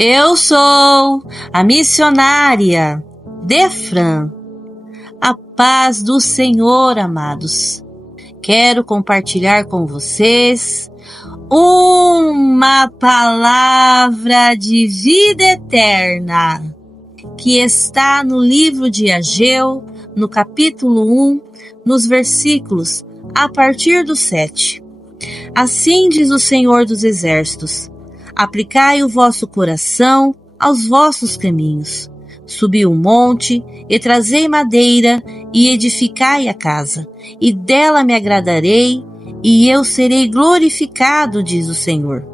Eu sou a missionária Defran. A paz do Senhor, amados. Quero compartilhar com vocês uma palavra de vida eterna que está no livro de Ageu, no capítulo 1, nos versículos a partir do 7. Assim diz o Senhor dos Exércitos: aplicai o vosso coração aos vossos caminhos. Subi o monte e trazei madeira e edificai a casa, e dela me agradarei, e eu serei glorificado, diz o Senhor.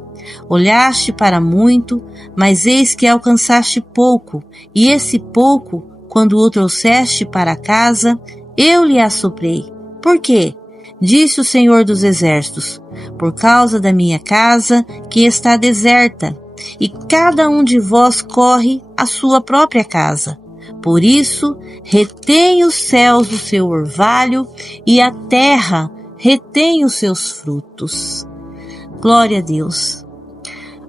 Olhaste para muito, mas eis que alcançaste pouco, e esse pouco, quando o trouxeste para casa, eu lhe assoprei. Por quê? Disse o Senhor dos Exércitos: por causa da minha casa que está deserta, e cada um de vós corre à sua própria casa. Por isso, retém os céus o seu orvalho, e a terra retém os seus frutos. Glória a Deus.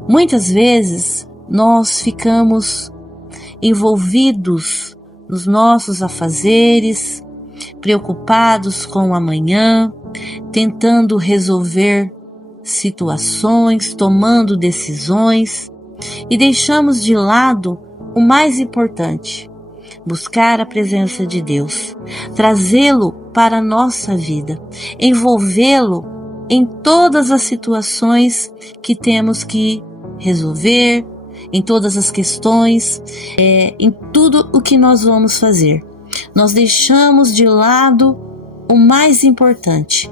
Muitas vezes nós ficamos envolvidos nos nossos afazeres, preocupados com o amanhã, tentando resolver situações, tomando decisões, e deixamos de lado o mais importante: buscar a presença de Deus, trazê-lo para a nossa vida, envolvê-lo em todas as situações que temos que resolver, em todas as questões, em tudo o que nós vamos fazer. Nós deixamos de lado o mais importante,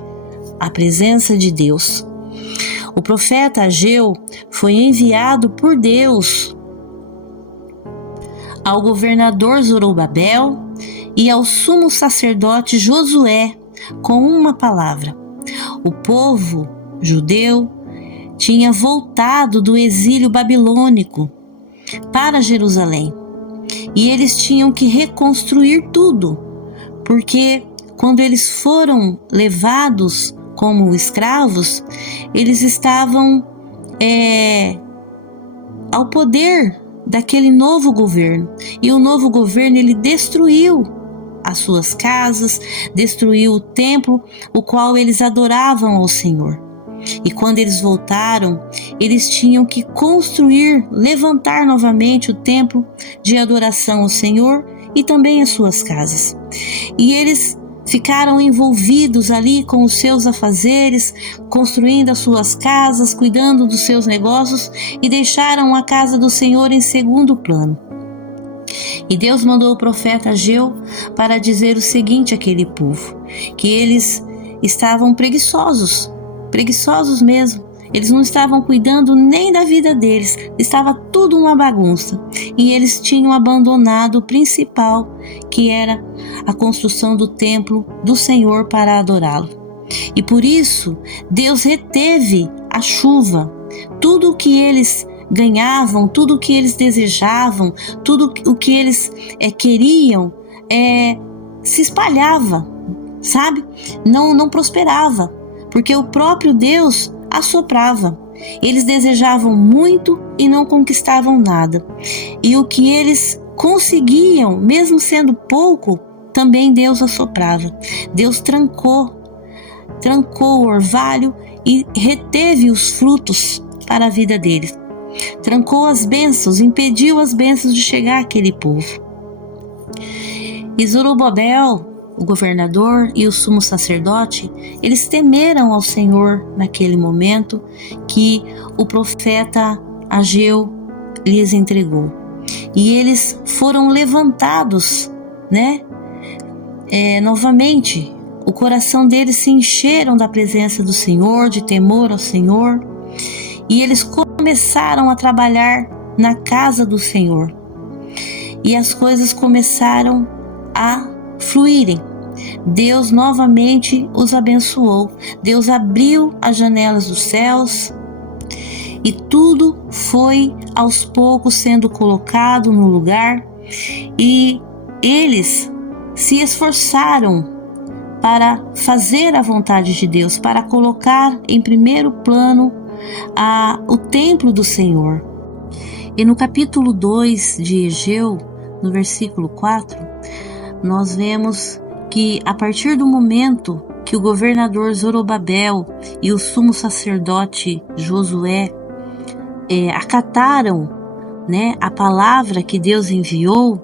a presença de Deus. O profeta Ageu foi enviado por Deus ao governador Zorobabel e ao sumo sacerdote Josué com uma palavra. O povo judeu tinha voltado do exílio babilônico para Jerusalém e eles tinham que reconstruir tudo, porque quando eles foram levados como escravos, eles estavam ao poder daquele novo governo, e o novo governo ele destruiu as suas casas, destruiu o templo, o qual eles adoravam ao Senhor. E quando eles voltaram, eles tinham que construir, levantar novamente o templo de adoração ao Senhor e também as suas casas. E eles ficaram envolvidos ali com os seus afazeres, construindo as suas casas, cuidando dos seus negócios, e deixaram a casa do Senhor em segundo plano. E Deus mandou o profeta Ageu para dizer o seguinte àquele povo: que eles estavam preguiçosos mesmo. Eles não estavam cuidando nem da vida deles, estava tudo uma bagunça. E eles tinham abandonado o principal, que era a construção do templo do Senhor para adorá-lo. E por isso, Deus reteve a chuva. Tudo o que eles ganhavam, tudo o que eles desejavam, tudo o que eles queriam, se espalhava, sabe? Não prosperava, porque o próprio Deus assoprava. Eles desejavam muito e não conquistavam nada. E o que eles conseguiam, mesmo sendo pouco, também Deus assoprava. Deus trancou o orvalho e reteve os frutos para a vida deles. Trancou as bênçãos, impediu as bênçãos de chegar àquele povo. E Zorobabel, o governador, e o sumo sacerdote, eles temeram ao Senhor naquele momento que o profeta Ageu lhes entregou. E eles foram levantados, novamente. O coração deles se encheram da presença do Senhor, de temor ao Senhor, e eles começaram a trabalhar na casa do Senhor. E as coisas começaram a fluírem. Deus novamente os abençoou. Deus abriu as janelas dos céus e tudo foi aos poucos sendo colocado no lugar, e eles se esforçaram para fazer a vontade de Deus, para colocar em primeiro plano o templo do Senhor. E no capítulo 2 de Egeu, no versículo 4, nós vemos que a partir do momento que o governador Zorobabel e o sumo sacerdote Josué acataram, né, a palavra que Deus enviou,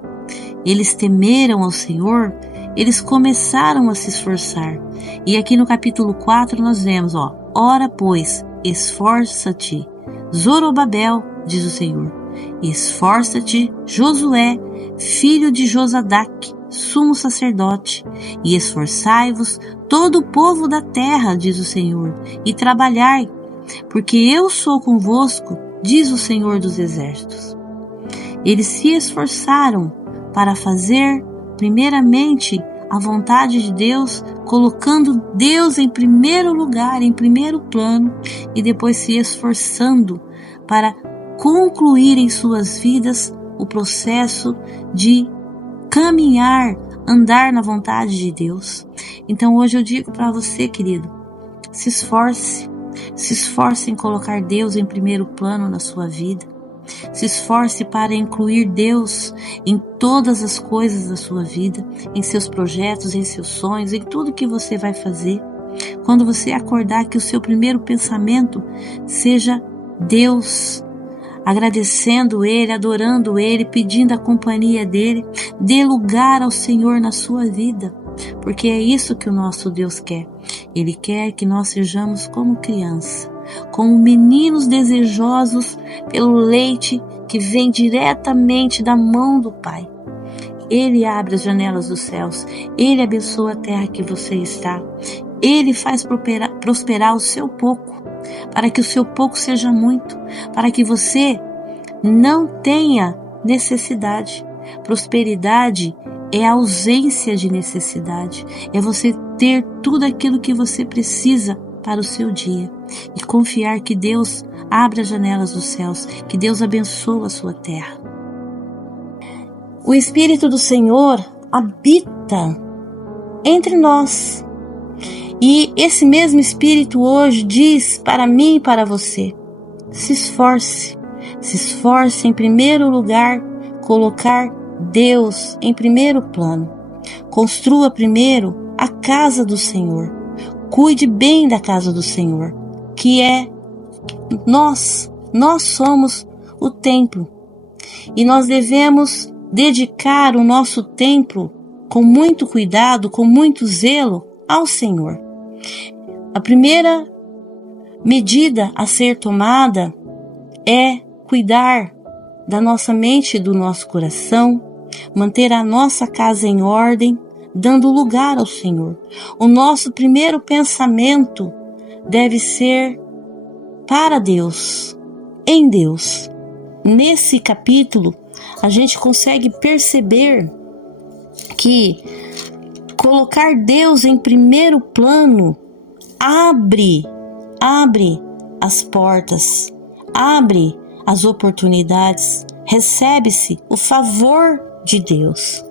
eles temeram ao Senhor, eles começaram a se esforçar. E aqui no capítulo 4 nós vemos, ora pois, esforça-te, Zorobabel, diz o Senhor, esforça-te, Josué, filho de Josadaque, sumo sacerdote, e esforçai-vos todo o povo da terra, diz o Senhor, e trabalhai, porque eu sou convosco, diz o Senhor dos exércitos. Eles se esforçaram para fazer, primeiramente, a vontade de Deus, colocando Deus em primeiro lugar, em primeiro plano, e depois se esforçando para concluir em suas vidas o processo de caminhar, andar na vontade de Deus. Então hoje eu digo para você, querido, se esforce em colocar Deus em primeiro plano na sua vida. Se esforce para incluir Deus em todas as coisas da sua vida, em seus projetos, em seus sonhos, em tudo que você vai fazer. Quando você acordar, que o seu primeiro pensamento seja Deus, agradecendo Ele, adorando Ele, pedindo a companhia dEle. Dê lugar ao Senhor na sua vida, porque é isso que o nosso Deus quer. Ele quer que nós sejamos como criança, como meninos desejosos pelo leite que vem diretamente da mão do Pai. Ele abre as janelas dos céus, Ele abençoa a terra que você está, Ele faz prosperar o seu pouco, para que o seu pouco seja muito, para que você não tenha necessidade. Prosperidade é a ausência de necessidade, é você ter tudo aquilo que você precisa para o seu dia e confiar que Deus abre as janelas dos céus, que Deus abençoa a sua terra. O Espírito do Senhor habita entre nós e esse mesmo Espírito hoje diz para mim e para você: se esforce em primeiro lugar, colocar Deus em primeiro plano. Construa primeiro a casa do Senhor. Cuide bem da casa do Senhor, que é nós. Nós somos o templo. E nós devemos dedicar o nosso templo com muito cuidado, com muito zelo ao Senhor. A primeira medida a ser tomada é cuidar da nossa mente e do nosso coração, manter a nossa casa em ordem, dando lugar ao Senhor. O nosso primeiro pensamento deve ser para Deus, em Deus. Nesse capítulo, a gente consegue perceber que colocar Deus em primeiro plano abre as portas, abre as oportunidades, recebe-se o favor de Deus.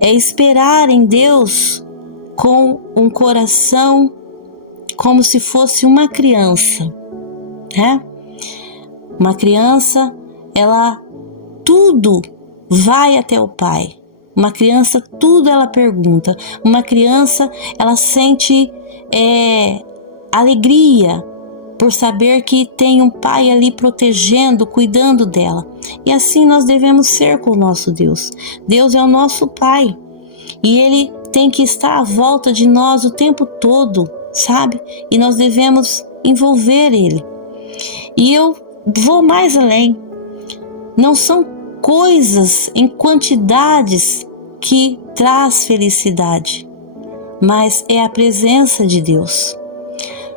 É esperar em Deus com um coração como se fosse uma criança, né? Uma criança, ela tudo vai até o pai. Uma criança, tudo ela pergunta. Uma criança, ela sente alegria por saber que tem um pai ali protegendo, cuidando dela. E assim nós devemos ser com o nosso Deus. Deus é o nosso Pai e Ele tem que estar à volta de nós o tempo todo, sabe? E nós devemos envolver Ele. E eu vou mais além. Não são coisas em quantidades que traz felicidade, mas é a presença de Deus.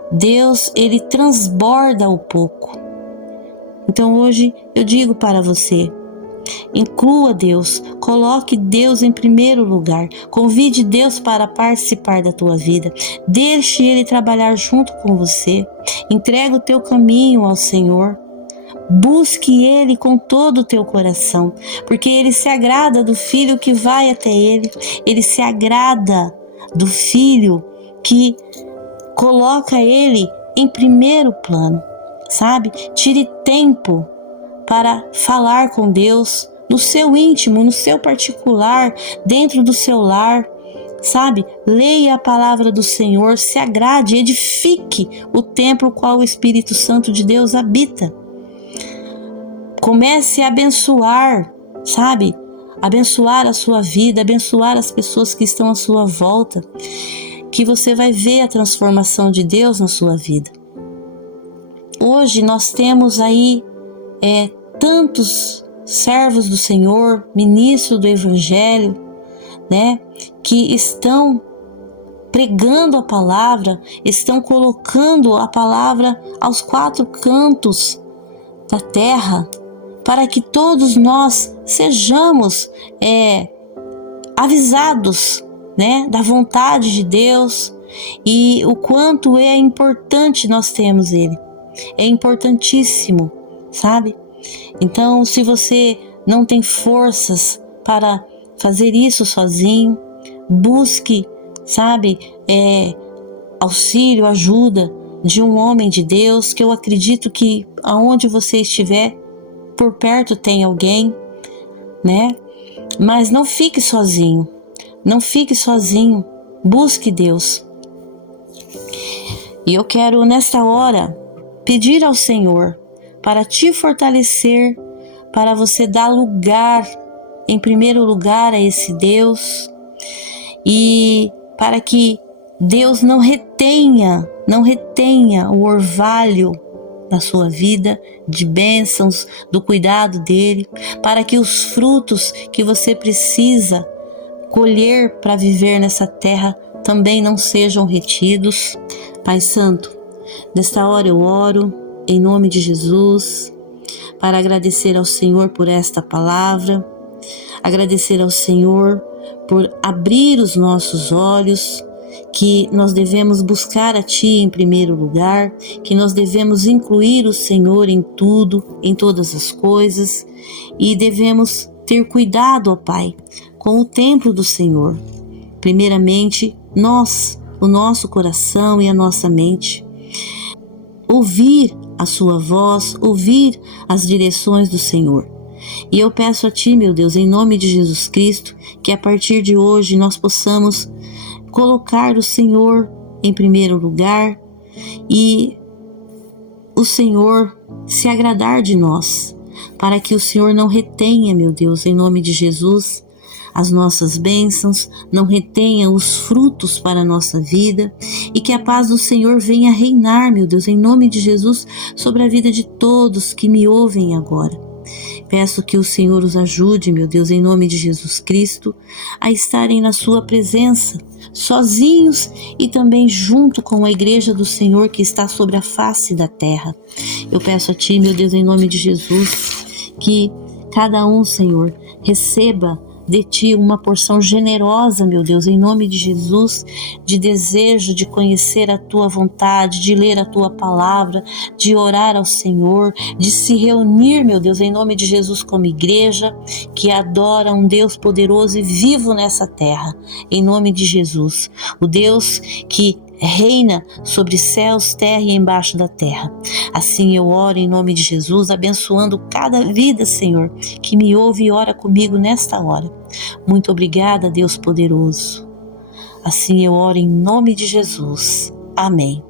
Deus, Ele transborda o pouco. Então hoje eu digo para você, inclua Deus, coloque Deus em primeiro lugar, convide Deus para participar da tua vida, deixe Ele trabalhar junto com você, entrega o teu caminho ao Senhor, busque Ele com todo o teu coração, porque Ele se agrada do filho que vai até Ele, Ele se agrada do filho que coloca Ele em primeiro plano, sabe? Tire tempo para falar com Deus no seu íntimo, no seu particular, dentro do seu lar, sabe? Leia a palavra do Senhor, se agrade, edifique o templo qual o Espírito Santo de Deus habita. Comece a abençoar, sabe? Abençoar a sua vida, abençoar as pessoas que estão à sua volta, que você vai ver a transformação de Deus na sua vida. Hoje nós temos aí tantos servos do Senhor, ministros do Evangelho, né, que estão pregando a palavra, estão colocando a palavra aos quatro cantos da terra, para que todos nós sejamos avisados, né, da vontade de Deus e o quanto é importante nós termos Ele. É importantíssimo, sabe? Então, se você não tem forças para fazer isso sozinho, busque, sabe, auxílio, ajuda de um homem de Deus, que eu acredito que aonde você estiver, por perto tem alguém, né? Mas não fique sozinho, busque Deus. E eu quero nesta hora pedir ao Senhor para te fortalecer, para você dar lugar, em primeiro lugar, a esse Deus, e para que Deus não retenha o orvalho na sua vida, de bênçãos, do cuidado dele, para que os frutos que você precisa colher para viver nessa terra também não sejam retidos. Pai Santo, nesta hora eu oro em nome de Jesus, para agradecer ao Senhor por esta palavra, agradecer ao Senhor por abrir os nossos olhos, que nós devemos buscar a Ti em primeiro lugar, que nós devemos incluir o Senhor em tudo, em todas as coisas, e devemos ter cuidado, ó Pai, com o templo do Senhor. Primeiramente, nós, o nosso coração e a nossa mente, ouvir a sua voz, ouvir as direções do Senhor. E eu peço a Ti, meu Deus, em nome de Jesus Cristo, que a partir de hoje nós possamos colocar o Senhor em primeiro lugar e o Senhor se agradar de nós, para que o Senhor não retenha, meu Deus, em nome de Jesus, as nossas bênçãos, não retenha os frutos para a nossa vida, e que a paz do Senhor venha reinar, meu Deus, em nome de Jesus, sobre a vida de todos que me ouvem agora. Peço que o Senhor os ajude, meu Deus, em nome de Jesus Cristo, a estarem na sua presença, sozinhos e também junto com a igreja do Senhor que está sobre a face da terra. Eu peço a Ti, meu Deus, em nome de Jesus, que cada um, Senhor, receba de Ti uma porção generosa, meu Deus, em nome de Jesus, de desejo de conhecer a Tua vontade, de ler a Tua palavra, de orar ao Senhor, de se reunir, meu Deus, em nome de Jesus como igreja que adora um Deus poderoso e vivo nessa terra, em nome de Jesus, o Deus que reina sobre céus, terra e embaixo da terra. Assim eu oro em nome de Jesus, abençoando cada vida, Senhor, que me ouve e ora comigo nesta hora. Muito obrigada, Deus poderoso. Assim eu oro em nome de Jesus. Amém.